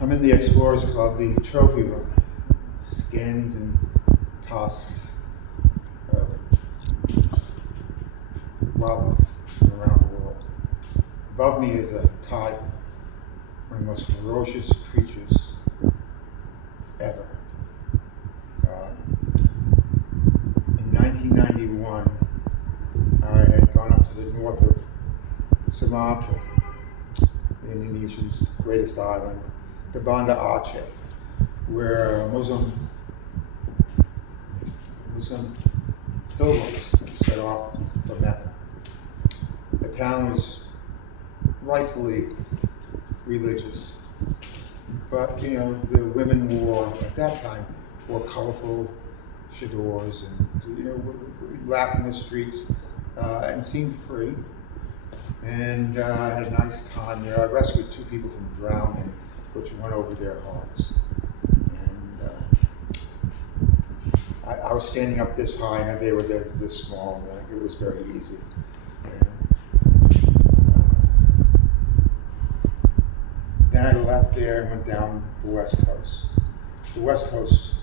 I'm in the Explorers Club, the trophy room. Skins and tusks of wildlife from around the world. Above me is a tiger, one of the most ferocious creatures ever. In 1991, I had gone up to the north of Sumatra, the Indonesian's greatest island, to Banda Aceh, where Muslim pilgrims set off for Mecca. The town was rightfully religious, but the women at that time wore colorful chadors and laughed in the streets and seemed free. And I had a nice time there. I rescued 2 people from drowning, which went over their hearts. And I was standing up this high, and they were this small. It was very easy. Then I left there and went down the West Coast. The West Coast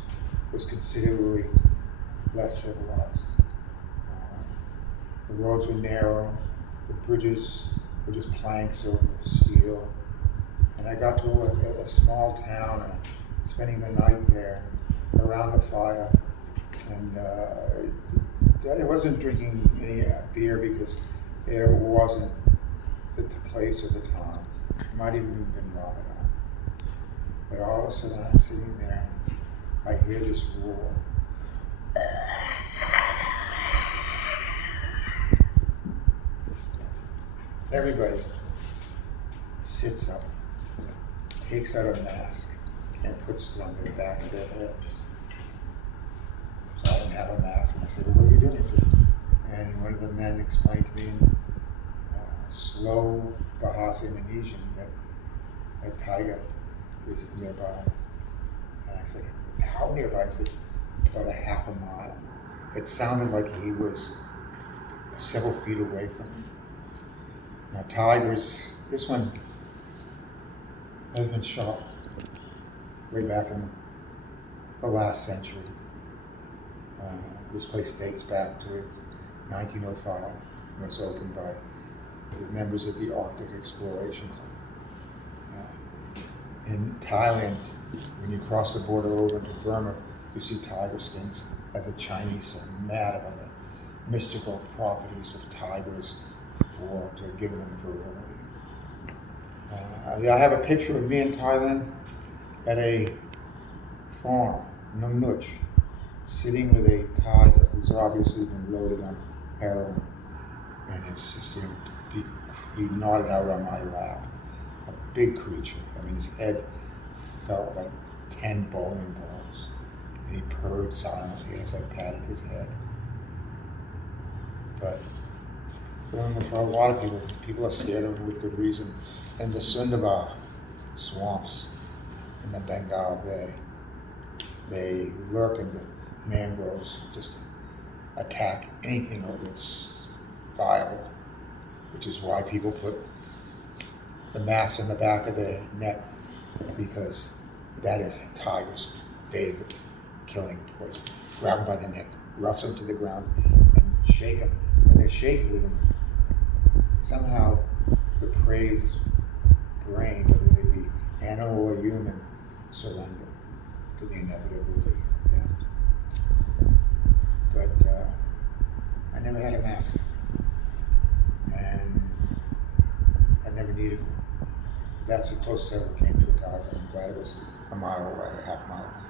was considerably less civilized. The roads were narrow. The bridges were just planks of steel. And I got to a small town, and spending the night there around the fire. And I wasn't drinking any beer because there wasn't the place or the time. It might even have been Ramadan. But all of a sudden I'm sitting there and I hear this roar. Everybody sits up, takes out a mask, and puts it on the back of their heads. So I didn't have a mask, and I said, "What are you doing?" He said, and one of the men explained to me in slow Bahasa Indonesian that a tiger is nearby. And I said, "How nearby?" He said, "About a half a mile." It sounded like he was several feet away from me. Now tigers, this one has been shot way back in the last century. This place dates back to 1905. It was opened by the members of the Arctic Exploration Club. In Thailand, when you cross the border over into Burma, you see tiger skins, as the Chinese are mad about the mystical properties of tigers to give them virility. I have a picture of me in Thailand at a farm, Nung Nuch, sitting with a tiger who's obviously been loaded on heroin, and it's just, he nodded out on my lap. A big creature. I mean, his head felt like 10 bowling balls, and he purred silently as I patted his head. But for a lot of people are scared of him with good reason. In the Sundarbans swamps in the Bengal Bay, they lurk in the mangroves, just attack anything that's viable, which is why people put the mask in the back of their neck, because that is a tiger's favorite killing poison. Grab them by the neck, wrestle them to the ground, and shake them. When they're shaking with them, somehow the prey's brain, whether they be animal or human, surrender to the inevitability of death. But I never had a mask, and I never needed one. That's the closest I ever came to a tiger. I'm glad it was a mile away, a half mile away.